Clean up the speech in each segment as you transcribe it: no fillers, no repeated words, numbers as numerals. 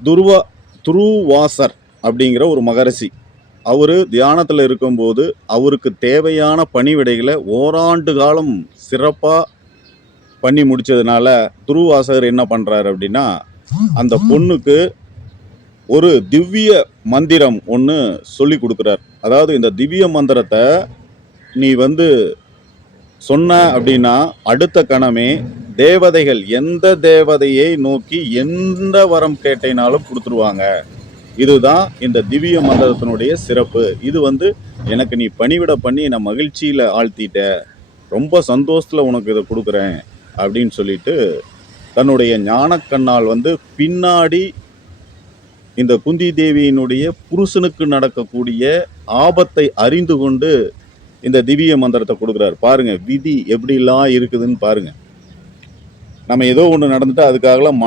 துருவா துருவாசர் அப்படிங்கிற ஒரு மகரிஷி. அவர் தியானத்தில் இருக்கும்போது அவருக்கு தேவையான பணிவிடைகளை ஓராண்டு காலம் சிறப்பாக பண்ணி முடிச்சதுனால துருவாசகர் என்ன பண்ணுறாரு அப்படின்னா, அந்த பொண்ணுக்கு ஒரு திவ்ய மந்திரம் ஒன்று சொல்லி கொடுக்குறார். அதாவது இந்த திவ்ய மந்திரத்தை நீ சொன்ன அப்படின்னா அடுத்த கணமே தேவதைகள் எந்த தேவதையை நோக்கி எந்த வரம் கேட்டேனாலும் கொடுத்துருவாங்க. இதுதான் இந்த திவ்ய மந்திரத்தினுடைய சிறப்பு. இது எனக்கு நீ பணிவிட பண்ணி நான் மகிழ்ச்சியில் ஆழ்த்திட்ட, ரொம்ப சந்தோஷத்தில் உனக்கு இதை கொடுக்குறேன் அப்படின்னு சொல்லிட்டு தன்னுடைய ஞானக்கண்ணால் பின்னாடி இந்த குந்தி தேவியினுடைய புருஷனுக்கு நடக்கக்கூடிய ஆபத்தை அறிந்து கொண்டு இந்த திவ்ய மந்திரத்தை கொடுக்குறாரு. பாருங்க விதி எப்படிலாம் இருக்குதுன்னு பாருங்க. நம்ம ஏதோ ஒன்று நடந்துட்டா அதுக்காகலாம்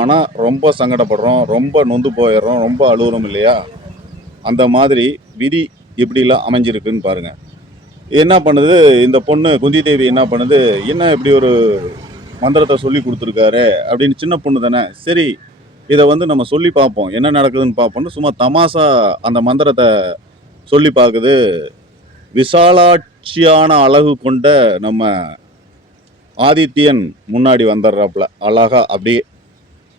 ரொம்ப சங்கடப்படுறோம், ரொம்ப நொந்து போயிடுறோம், ரொம்ப அழுகுறோம் இல்லையா? அந்த மாதிரி விதி எப்படிலாம் அமைஞ்சிருக்குன்னு பாருங்க. என்ன பண்ணுது இந்த பொண்ணு குந்தி தேவி, என்ன பண்ணுது, என்ன இப்படி ஒரு மந்திரத்தை சொல்லி கொடுத்துருக்காரு அப்படின்னு. சின்ன பொண்ணு தானே, சரி இதை நம்ம சொல்லி பார்ப்போம், என்ன நடக்குதுன்னு பார்ப்போம்னு சும்மா தமாசா அந்த மந்திரத்தை சொல்லி பார்க்குது. விசாலாட்சியான அழகு கொண்ட நம்ம ஆதித்யன் முன்னாடி வந்துடுறாப்புல அழகா, அப்படியே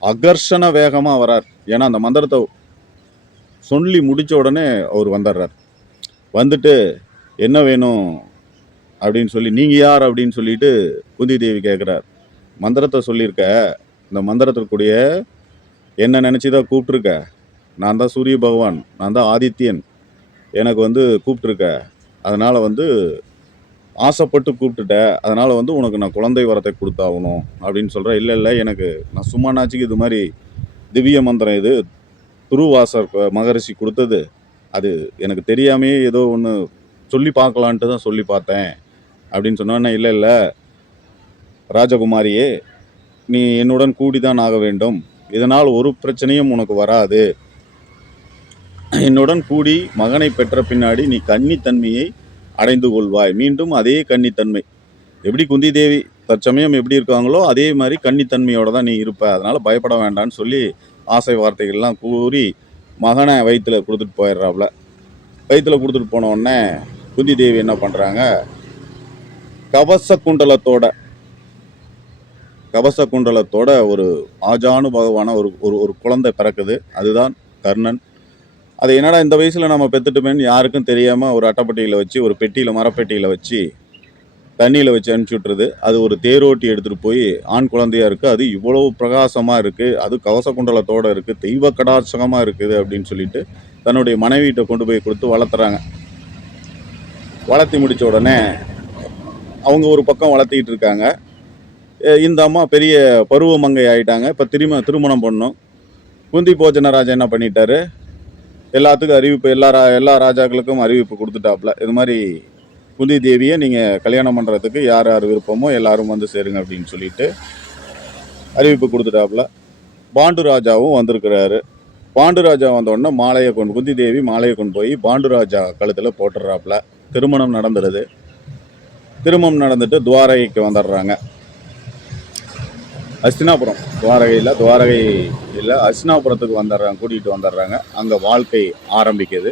அகர்ஷண வேகமாக வரார். ஏன்னா அந்த மந்திரத்தை சொல்லி முடித்த உடனே அவர் வந்துடுறார். வந்துட்டு என்ன வேணும் அப்படின்னு சொல்லி, நீங்கள் யார் அப்படின்னு சொல்லிட்டு குந்தி தேவி கேட்குறார். மந்திரத்தை சொல்லியிருக்க, இந்த மந்திரத்திற்குரிய என்ன நினச்சி தான் கூப்பிட்ருக்க, நான் தான் சூரிய பகவான், நான் தான் ஆதித்யன், எனக்கு கூப்பிட்ருக்க, அதனால் ஆசைப்பட்டு கூப்பிட்டுட்ட, அதனால் உனக்கு நான் குழந்தை வரத்தை கொடுத்தாகணும் அப்படின்னு சொல்கிறேன். இல்லை இல்லை, எனக்கு நான் சும்மானாச்சுக்கு இது மாதிரி திவ்ய மந்திரம், இது துருவாசர் மகரிஷி கொடுத்தது, அது எனக்கு தெரியாமையே ஏதோ ஒன்று சொல்லி பார்க்கலான்ட்டு தான் சொல்லி பார்த்தேன் அப்படின்னு சொன்னோன்னே, இல்லை இல்லை ராஜகுமாரியே, நீ என்னுடன் கூடிதான் ஆக வேண்டும், இதனால் ஒரு பிரச்சனையும் உனக்கு வராது, என்னுடன் கூடி மகனை பெற்ற பின்னாடி நீ கன்னித்தன்மையை அடைந்து கொள்வாய், மீண்டும் அதே கன்னித்தன்மை, எப்படி குந்தி தேவி தற்சமயம் எப்படி இருக்காங்களோ அதே மாதிரி கன்னித்தன்மையோட தான் நீ இருப்ப, அதனால் பயப்பட வேண்டான்னு சொல்லி ஆசை வார்த்தைகள்லாம் கூறி மகனை வயிற்றில் கொடுத்துட்டு போயிடுறாப்புல. வயிற்றில் கொடுத்துட்டு போன உடனே குந்தி தேவி என்ன பண்ணுறாங்க, கவச குண்டலத்தோட ஒரு ஆஜானு பகவான ஒரு குழந்தை பிறக்குது. அதுதான் கர்ணன். அது என்னடா இந்த வயசில் நம்ம பெற்றுட்டுமேன்னு யாருக்கும் தெரியாமல் ஒரு அட்டைப்பட்டியில் வச்சு, ஒரு பெட்டியில், மரப்பெட்டியில் வச்சு தண்ணியில் வச்சு அனுப்பிச்சி விட்டுருது. அது ஒரு தேரோட்டி எடுத்துகிட்டு போய் ஆண் குழந்தையாக இருக்குது, அது இவ்வளவு பிரகாசமாக இருக்குது, அது கவச குண்டலத்தோடு இருக்குது, தெய்வ கடாட்சகமாக இருக்குது அப்படின்னு சொல்லிட்டு தன்னுடைய மனைவியிட்ட கொண்டு போய் கொடுத்து வளர்த்துறாங்க. வளர்த்தி முடித்த உடனே அவங்க ஒரு பக்கம் வளர்த்திக்கிட்டு இருக்காங்க. இந்த அம்மா பெரிய பருவமங்கை ஆகிட்டாங்க. இப்போ திருமணம் பண்ணணும். குந்தி போஜனராஜா என்ன பண்ணிட்டாரு, எல்லாத்துக்கும் அறிவிப்பு, எல்லா ராஜாக்களுக்கும் அறிவிப்பு கொடுத்துட்டாப்புல. இது மாதிரி குந்தி தேவியை நீங்கள் கல்யாணம் பண்ணுறதுக்கு யார் யார் விருப்பமோ எல்லாரும் சேருங்க அப்படின்னு சொல்லிட்டு அறிவிப்பு கொடுத்துட்டாப்புல. பாண்டுராஜாவும் வந்திருக்கிறாரு. பாண்டுராஜா வந்தோடனே குந்தி தேவி மாலையை கொண்டு போய் பாண்டுராஜா கழுத்தில் போட்டுடுறாப்புல. திருமணம் நடந்துடுது. திருமணம் நடந்துட்டு துவாரகைக்கு வந்துடுறாங்க. ஹஸ்தினாபுரம், துவாரகை இல்லை ஹஸ்தினாபுரத்துக்கு கூட்டிகிட்டு வந்துடுறாங்க. அங்கே வாழ்க்கை ஆரம்பிக்குது.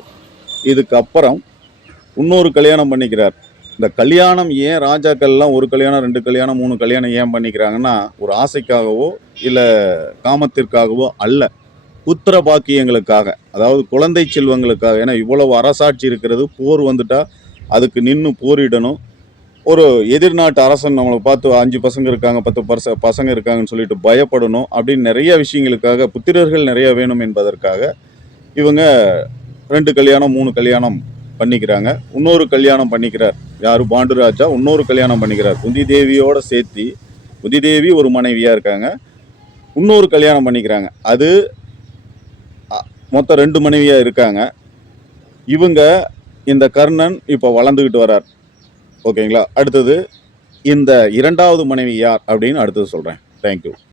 இதுக்கப்புறம் இன்னொரு கல்யாணம் பண்ணிக்கிறார். இந்த கல்யாணம் ஏன் ராஜாக்கள்லாம் ஒரு கல்யாணம், 2 கல்யாணம், 3 கல்யாணம் ஏன் பண்ணிக்கிறாங்கன்னா, ஒரு ஆசைக்காகவோ இல்லை காமத்திற்காகவோ அல்ல, புத்திர பாக்கியங்களுக்காக, அதாவது குழந்தை செல்வங்களுக்காக. ஏன்னா இவ்வளவு அரசாட்சி இருக்கிறது, போர் வந்துட்டா அதுக்கு நின்று போரிடணும். ஒரு எதிர்நாட்டு அரசன் நம்மளை பார்த்து 5 பசங்க இருக்காங்க, 10 பசங்க இருக்காங்கன்னு சொல்லிட்டு பயப்படணும் அப்படின்னு நிறைய விஷயங்களுக்காக, புத்திரர்கள் நிறைய வேணும் என்பதற்காக இவங்க 2 கல்யாணம் 3 கல்யாணம் பண்ணிக்கிறாங்க. இன்னொரு கல்யாணம் பண்ணிக்கிறார் யாரு, பாண்டுராஜா இன்னொரு கல்யாணம் பண்ணிக்கிறார். குந்தி தேவியோட சேர்த்து குந்தி தேவி ஒரு மனைவியா இருக்காங்க, இன்னொரு கல்யாணம் பண்ணிக்கிறாங்க. அது மொத்தம் 2 மனைவியா இருக்காங்க. இவங்க இந்த கர்ணன் இப்போ வளர்ந்துக்கிட்டு வரார். ஓகேங்களா? அடுத்தது இந்த 2வது மனைவி யார் அப்படின்னு அடுத்தது சொல்கிறேன். தேங்க்யூ.